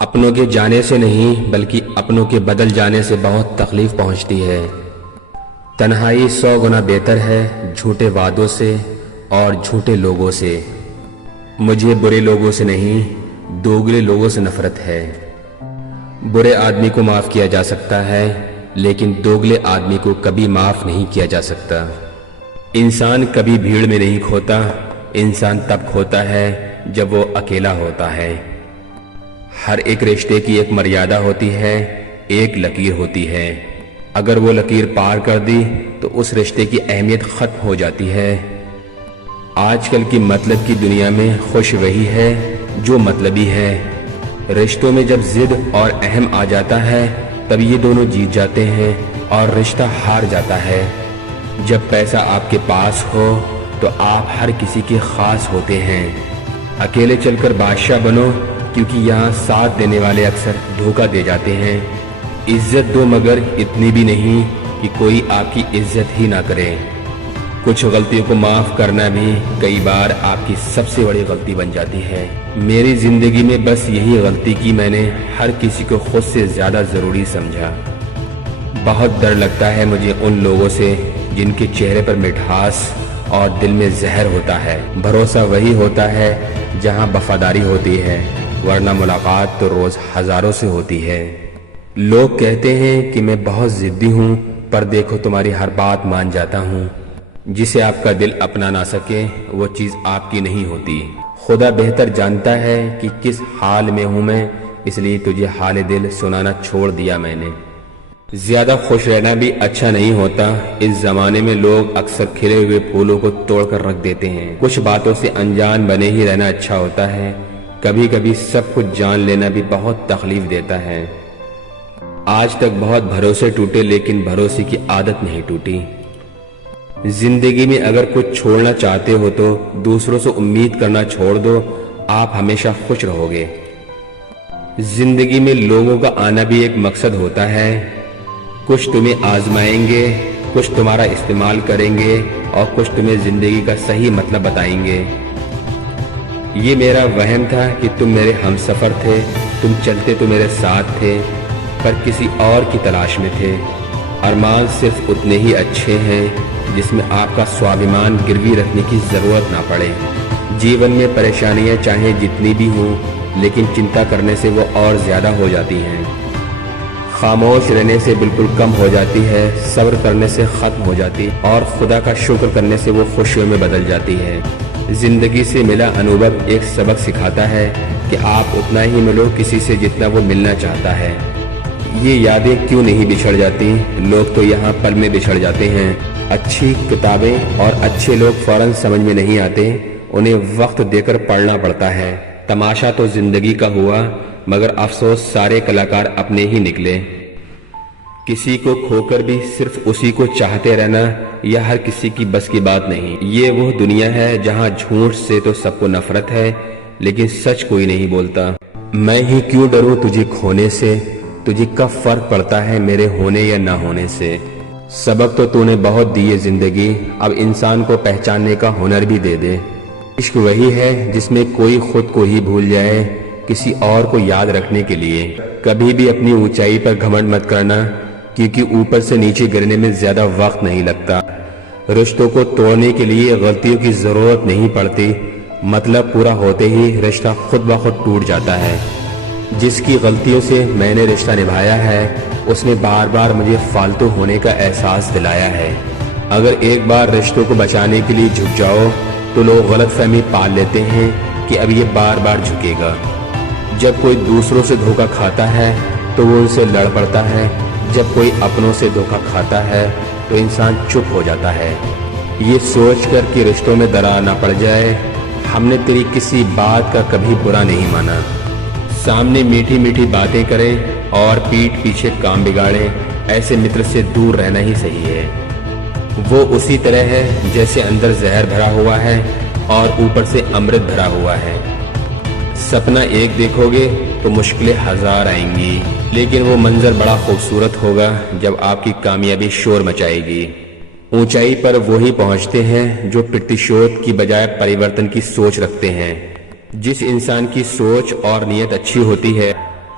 اپنوں کے جانے سے نہیں بلکہ اپنوں کے بدل جانے سے بہت تکلیف پہنچتی ہے۔ تنہائی 100 گنا بہتر ہے جھوٹے وعدوں سے اور جھوٹے لوگوں سے۔ مجھے برے لوگوں سے نہیں دوگلے لوگوں سے نفرت ہے۔ برے آدمی کو معاف کیا جا سکتا ہے لیکن دوگلے آدمی کو کبھی معاف نہیں کیا جا سکتا۔ انسان کبھی بھیڑ میں نہیں کھوتا، انسان تب کھوتا ہے جب وہ اکیلا ہوتا ہے۔ ہر ایک رشتے کی ایک مریادہ ہوتی ہے، ایک لکیر ہوتی ہے۔ اگر وہ لکیر پار کر دی تو اس رشتے کی اہمیت ختم ہو جاتی ہے۔ آج کل کی مطلب کی دنیا میں خوش وہی ہے جو مطلبی ہے۔ رشتوں میں جب ضد اور اہم آ جاتا ہے تب یہ دونوں جیت جاتے ہیں اور رشتہ ہار جاتا ہے۔ جب پیسہ آپ کے پاس ہو تو آپ ہر کسی کے خاص ہوتے ہیں۔ اکیلے چل کر بادشاہ بنو کیونکہ یہاں ساتھ دینے والے اکثر دھوکہ دے جاتے ہیں۔ عزت دو مگر اتنی بھی نہیں کہ کوئی آپ کی عزت ہی نہ کرے۔ کچھ غلطیوں کو معاف کرنا بھی کئی بار آپ کی سب سے بڑی غلطی بن جاتی ہے۔ میری زندگی میں بس یہی غلطی کی میں نے ہر کسی کو خود سے زیادہ ضروری سمجھا۔ بہت ڈر لگتا ہے مجھے ان لوگوں سے جن کے چہرے پر مٹھاس اور دل میں زہر ہوتا ہے۔ بھروسہ وہی ہوتا ہے جہاں وفاداری ہوتی ہے، ورنہ ملاقات تو روز ہزاروں سے ہوتی ہے۔ لوگ کہتے ہیں کہ میں بہت ضدی ہوں، پر دیکھو تمہاری ہر بات مان جاتا ہوں۔ جسے آپ کا دل اپنا نہ سکے وہ چیز آپ کی نہیں ہوتی۔ خدا بہتر جانتا ہے کہ کس حال میں ہوں میں، اس لیے تجھے حال دل سنانا چھوڑ دیا میں نے۔ زیادہ خوش رہنا بھی اچھا نہیں ہوتا۔ اس زمانے میں لوگ اکثر کھلے ہوئے پھولوں کو توڑ کر رکھ دیتے ہیں۔ کچھ باتوں سے انجان بنے ہی رہنا اچھا ہوتا ہے۔ کبھی کبھی سب کچھ جان لینا بھی بہت تکلیف دیتا ہے۔ آج تک بہت بھروسے ٹوٹے لیکن بھروسے کی عادت نہیں ٹوٹی۔ زندگی میں اگر کچھ چھوڑنا چاہتے ہو تو دوسروں سے امید کرنا چھوڑ دو، آپ ہمیشہ خوش رہو گے۔ زندگی میں لوگوں کا آنا بھی ایک مقصد ہوتا ہے۔ کچھ تمہیں آزمائیں گے، کچھ تمہارا استعمال کریں گے اور کچھ تمہیں زندگی کا صحیح مطلب بتائیں گے۔ یہ میرا وہم تھا کہ تم میرے ہم سفر تھے، تم چلتے تو میرے ساتھ تھے پر کسی اور کی تلاش میں تھے۔ ارمان صرف اتنے ہی اچھے ہیں جس میں آپ کا سوابھیمان گروی رکھنے کی ضرورت نہ پڑے۔ جیون میں پریشانیاں چاہے جتنی بھی ہوں لیکن چنتا کرنے سے وہ اور زیادہ ہو جاتی ہیں۔ خاموش رہنے سے بالکل کم ہو جاتی ہے، صبر کرنے سے ختم ہو جاتی اور خدا کا شکر کرنے سے وہ خوشیوں میں بدل جاتی ہے۔ زندگی سے ملا انوبھو ایک سبق سکھاتا ہے کہ آپ اتنا ہی ملو کسی سے جتنا وہ ملنا چاہتا ہے۔ یہ یادیں کیوں نہیں بچھڑ جاتی؟ لوگ تو یہاں پل میں بچھڑ جاتے ہیں۔ اچھی کتابیں اور اچھے لوگ فوراً سمجھ میں نہیں آتے، انہیں وقت دے کر پڑھنا پڑتا ہے۔ تماشا تو زندگی کا ہوا مگر افسوس سارے کلاکار اپنے ہی نکلے۔ کسی کو کھو کر بھی صرف اسی کو چاہتے رہنا یہ ہر کسی کی بس کی بات نہیں۔ یہ وہ دنیا ہے جہاں جھوٹ سے تو سب کو نفرت ہے لیکن سچ کوئی نہیں بولتا۔ میں ہی کیوں ڈروں تجھے کھونے سے، تجھے کب فرق پڑتا ہے میرے ہونے یا نہ ہونے سے۔ سبق تو نے بہت دیے زندگی، اب انسان کو پہچاننے کا ہنر بھی دے دے۔ عشق وہی ہے جس میں کوئی خود کو ہی بھول جائے کسی اور کو یاد رکھنے کے لیے۔ کبھی بھی اپنی اونچائی پر گھمنڈ مت کرنا کیونکہ اوپر سے نیچے گرنے میں زیادہ وقت نہیں لگتا۔ رشتوں کو توڑنے کے لیے غلطیوں کی ضرورت نہیں پڑتی، مطلب پورا ہوتے ہی رشتہ خود بخود ٹوٹ جاتا ہے۔ جس کی غلطیوں سے میں نے رشتہ نبھایا ہے اس نے بار بار مجھے فالتو ہونے کا احساس دلایا ہے۔ اگر ایک بار رشتوں کو بچانے کے لیے جھک جاؤ تو لوگ غلط فہمی پال لیتے ہیں کہ اب یہ بار بار جھکے گا۔ جب کوئی دوسروں سے دھوکہ کھاتا ہے تو وہ ان سے لڑ پڑتا ہے، جب کوئی اپنوں سے دھوکہ کھاتا ہے تو انسان چپ ہو جاتا ہے، یہ سوچ کر کہ رشتوں میں درار نہ پڑ جائے۔ ہم نے تیری کسی بات کا کبھی برا نہیں مانا، سامنے میٹھی میٹھی باتیں کریں اور پیٹھ پیچھے کام بگاڑیں، ایسے متر سے دور رہنا ہی صحیح ہے۔ وہ اسی طرح ہے جیسے اندر زہر بھرا ہوا ہے اور اوپر سے امرت بھرا ہوا ہے۔ سپنا ایک دیکھو گے تو مشکلیں ہزار آئیں گی، لیکن وہ منظر بڑا خوبصورت ہوگا جب آپ کی کامیابی شور مچائے گی۔ اونچائی پر وہی پہنچتے ہیں جو پرتیشودھ کی بجائے پریورتن کی سوچ رکھتے ہیں۔ جس انسان کی سوچ اور نیت اچھی ہوتی ہے